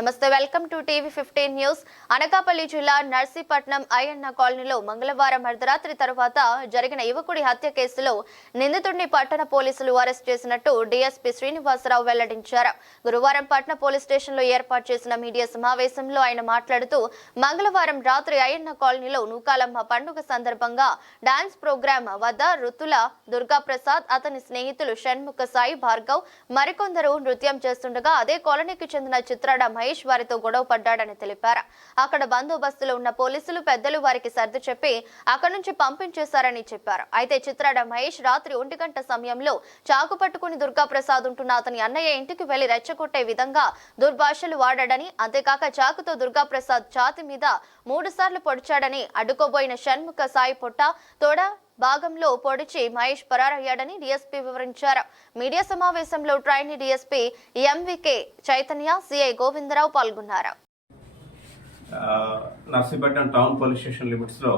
నమస్తే welcome to TV fifteen news. Anakapalli జిల్లా నర్సీపట్నం అయ్యన్న కాలనీలో మంగళవారం అర్ధరాత్రి తర్వాత జరిగిన యువకుడి హత్య కేసులో నిందితుడిని పట్టణ పోలీసులు అరెస్ట్ చేసినట్టు డీఎస్పీ శ్రీనివాసరావు వెల్లడించారు. గురువారం పట్టణ పోలీస్ స్టేషన్లో ఏర్పాటు చేసిన మీడియా సమావేశంలో ఆయన మాట్లాడుతూ మంగళవారం రాత్రి అయ్యన్న కాలనీలో నూకాలమ్మ పండుగ సందర్భంగా డాన్స్ ప్రోగ్రాం వద్ద రుతుల దుర్గాప్రసాద్ అతని స్నేహితులు షణ్ముఖ సాయి భార్గవ్ మరికొందరు నృత్యం చేస్తుండగా అదే కాలనీకి చెందిన చిత్రాడ మహేష్ వారితో గొడవ పడ్డాడని తెలిపారు. అక్కడ బందోబస్తులో ఉన్న పోలీసులు పెద్దలు వారికి సర్ది చెప్పి అక్కడి నుంచి పంపించేశారని చెప్పారు. అయితే చిత్రాడ మహేష్ రాత్రి ఒంటి గంట సమయంలో చాకు పట్టుకుని దుర్గాప్రసాద్ ఉంటున్న అతని అన్నయ్య ఇంటికి వెళ్ళి రెచ్చగొట్టే విధంగా దుర్భాషలు వాడాడని అంతేకాక చాకుతో దుర్గాప్రసాద్ ఛాతి మీద మూడు సార్లు పొడిచాడని అడ్డుకోబోయిన షణ్ముఖ సాయి పొట్ట తోడ భాగంలో పొడిచి మహేష్ పరారయ్యాడని డీఎస్పీ వివరించారు. మీడియా సమావేశంలో trainee DSP MVK Chaitanya CI Govindarao పాల్గొన్నారు. నర్సీపట్నం టౌన్ పోలీస్ స్టేషన్ లిమిట్స్లో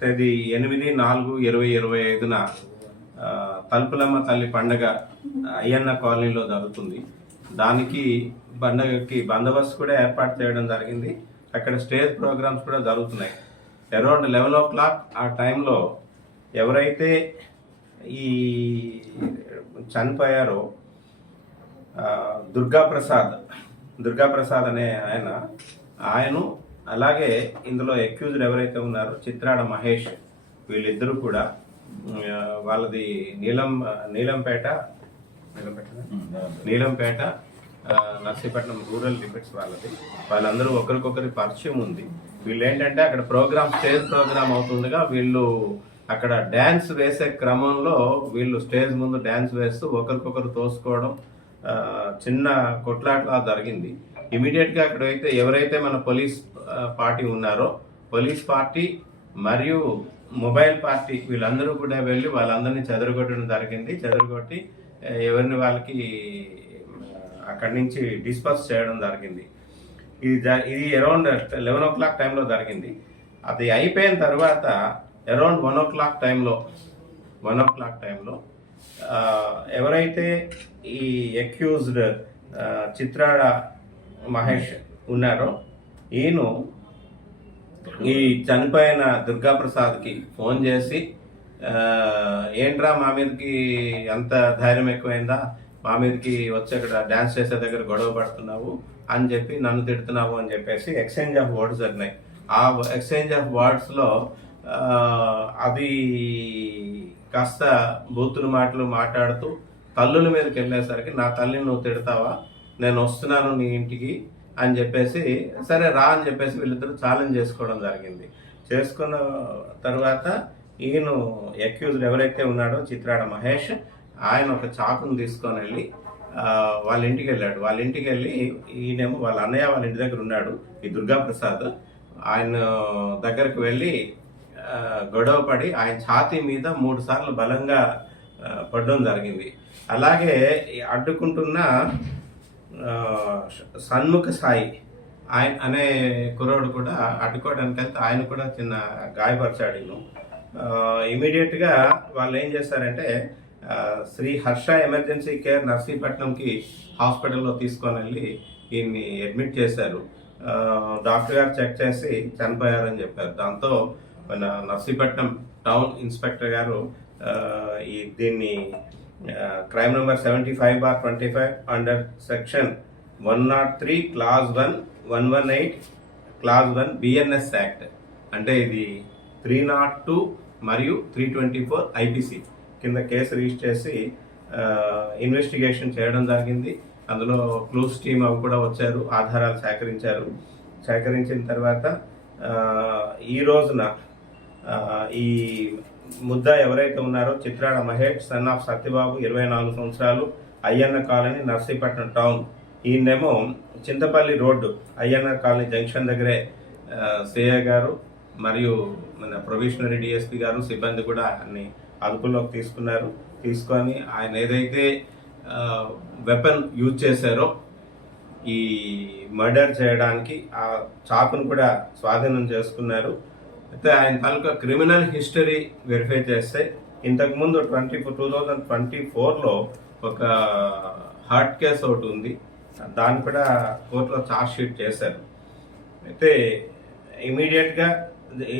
తేదీ ఎనిమిది నాలుగు ఇరవై ఇరవై ఐదున తలుపులమ్మ తల్లి పండగ అయ్యన్న కాలనీలో జరుగుతుంది. దానికి పండగకి బందోబస్తు కూడా ఏర్పాటు చేయడం జరిగింది. అక్కడ స్టేజ్ ప్రోగ్రామ్స్ కూడా జరుగుతున్నాయి. అరౌండ్ లెవెన్ ఓ క్లాక్ ఆ టైంలో ఎవరైతే ఈ చనిపోయారో ఆ, దుర్గా ప్రసాద్ దుర్గా ప్రసాద్ అనే ఆయన ఆయను అలాగే ఇందులో అక్యూజ్డ్ ఎవరైతే ఉన్నారో చిత్రాడ మహేష్ వీళ్ళిద్దరూ కూడా వాళ్ళది నీలం నీలంపేట నీలంపేట నర్సీపట్నం రూరల్ లిమిట్స్ వాళ్ళది. వాళ్ళందరూ ఒకరికొకరి పరిచయం ఉంది. వీళ్ళు ఏంటంటే అక్కడ ప్రోగ్రామ్ స్టేజ్ ప్రోగ్రామ్ అవుతుండగా వీళ్ళు అక్కడ డ్యాన్స్ వేసే క్రమంలో వీళ్ళు స్టేజ్ ముందు డ్యాన్స్ వేస్తూ ఒకరికొకరు తోసుకోవడం చిన్న కొట్లాట జరిగింది. ఇమీడియట్గా అక్కడ అయితే ఎవరైతే మన పోలీస్ పార్టీ ఉన్నారో పోలీస్ పార్టీ మరియు మొబైల్ పార్టీ వీళ్ళందరూ కూడా వెళ్ళి వాళ్ళందరినీ చెదరగొట్టడం జరిగింది. చెదరగొట్టి ఎవరిని వాళ్ళకి అక్కడి నుంచి డిస్పర్స్ చేయడం జరిగింది. ఇది ఇది అరౌండ్ లెవెన్ ఓ క్లాక్ టైంలో జరిగింది. అది అయిపోయిన తర్వాత అరౌండ్ వన్ ఓ క్లాక్ టైంలో వన్ ఓ క్లాక్ టైంలో ఎవరైతే ఈ అక్యూజ్డ్ చిత్రాడ మహేష్ ఉన్నారో ఈయను ఈ చనిపోయిన దుర్గా ప్రసాద్కి ఫోన్ చేసి ఏంట్రా మా మీదకి అంత ధైర్యం ఎక్కువైందా? మా మీదకి వచ్చి అక్కడ డాన్స్ చేసే దగ్గర గొడవ పడుతున్నావు అని చెప్పి నన్ను తిడుతున్నావు అని చెప్పేసి ఎక్స్చేంజ్ ఆఫ్ వర్డ్స్ జరిగినాయి ఆ ఎక్స్చేంజ్ ఆఫ్ వర్డ్స్లో అది కాస్త బూతులు మాటలు మాట్లాడుతూ తల్లుల మీదకి వెళ్ళేసరికి నా తల్లిని నువ్వు తిడతావా? నేను వస్తున్నాను నీ ఇంటికి అని చెప్పేసి సరే రా అని చెప్పేసి వీళ్ళిద్దరూ ఛాలెంజ్ చేసుకోవడం జరిగింది. చేసుకున్న తర్వాత ఈయన అక్యూజ్డ్ ఎవరైతే ఉన్నాడో చిత్రాడ మహేష్ ఆయన ఒక చాకును తీసుకొని వెళ్ళి వాళ్ళ ఇంటికి వెళ్ళాడు. వాళ్ళ ఇంటికి వెళ్ళి ఈయనేమో వాళ్ళ అన్నయ్య వాళ్ళ ఇంటి దగ్గర ఉన్నాడు ఈ దుర్గా ప్రసాద్ ఆయన దగ్గరికి వెళ్ళి గొడవ పడి ఆయన ఛాతీ మీద మూడు సార్లు బలంగా పడడం జరిగింది. అలాగే అడ్డుకుంటున్న సన్ముఖ సాయి ఆయన అనే కుర్రోడు కూడా అడ్డుకోవడానికి వెళ్తే ఆయన కూడా చిన్న గాయపరిచాడు ఈయన. వాళ్ళు ఏం చేశారంటే శ్రీ హర్ష ఎమర్జెన్సీ కేర్ నర్సీపట్నంకి హాస్పిటల్లో తీసుకొని వెళ్ళి ఈయన్ని అడ్మిట్ చేశారు. డాక్టర్ గారు చెక్ చేసి చనిపోయారని చెప్పారు. దాంతో మన నర్సీపట్నం టౌన్ ఇన్స్పెక్టర్ గారు ఈ దీన్ని crime number seventy five bar twenty five under section one not three clause one one one eight clause one BNS act. అంటే ఇది త్రీ నాట్ టూ మరియు త్రీ ట్వంటీ ఫోర్ ఐపీసీ కింద కేసు రిజిస్టర్ చేసి investigation చేయడం జరిగింది. అందులో clues team అవి కూడా వచ్చారు ఆధారాలు సేకరించారు. సేకరించిన తర్వాత ఈ రోజున ఈ ముద్ద ఎవరైతే ఉన్నారో చిత్రాడ మహేష్ సన్ ఆఫ్ సత్యబాబు ఇరవై నాలుగు సంవత్సరాలు అయ్యన్న కాలనీ నర్సీపట్నం టౌన్. ఈయనేమో Chintapalli road Ayyanna colony junction దగ్గరే సిఐ గారు మరియు మన ప్రొవిషనరీ డిఎస్పి గారు సిబ్బంది కూడా అన్ని అదుపులోకి తీసుకున్నారు. తీసుకొని ఆయన ఏదైతే వెపన్ యూజ్ చేశారో ఈ మర్డర్ చేయడానికి ఆ చాకును కూడా స్వాధీనం చేసుకున్నారు. అయితే ఆయన తాలూకా క్రిమినల్ హిస్టరీ వెరిఫై చేస్తే ఇంతకుముందు twenty four two thousand twenty ఫోర్లో ఒక హార్ట్ కేసు ఒకటి ఉంది. దాన్ని కూడా కోర్టులో చార్జ్ షీట్ చేశారు. అయితే ఇమీడియట్గా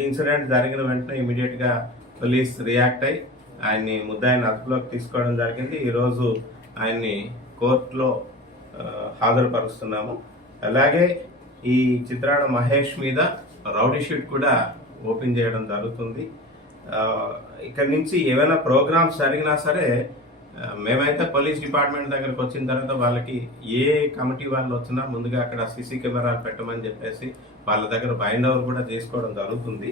ఇన్సిడెంట్ జరిగిన వెంటనే ఇమీడియట్గా పోలీస్ రియాక్ట్ అయ్యి ఆయన్ని ముద్దాయిని అదుపులోకి తీసుకోవడం జరిగింది. ఈరోజు ఆయన్ని కోర్టులో హాజరుపరుస్తున్నాము. అలాగే ఈ చిత్రాడ మహేష్ మీద రౌడీ షీట్ కూడా ఓపెన్ చేయడం జరుగుతుంది. ఇక్కడ ఇక్కడి నుంచి ఏమైనా ప్రోగ్రామ్స్ జరిగినా సరే మేమైతే పోలీస్ డిపార్ట్మెంట్ దగ్గరకు వచ్చిన తర్వాత వాళ్ళకి ఏ కమిటీ వాళ్ళు వచ్చినా ముందుగా అక్కడ సీసీ కెమెరాలు పెట్టమని చెప్పేసి వాళ్ళ దగ్గర బైండ్ ఓవర్ కూడా చేసుకోవడం జరుగుతుంది.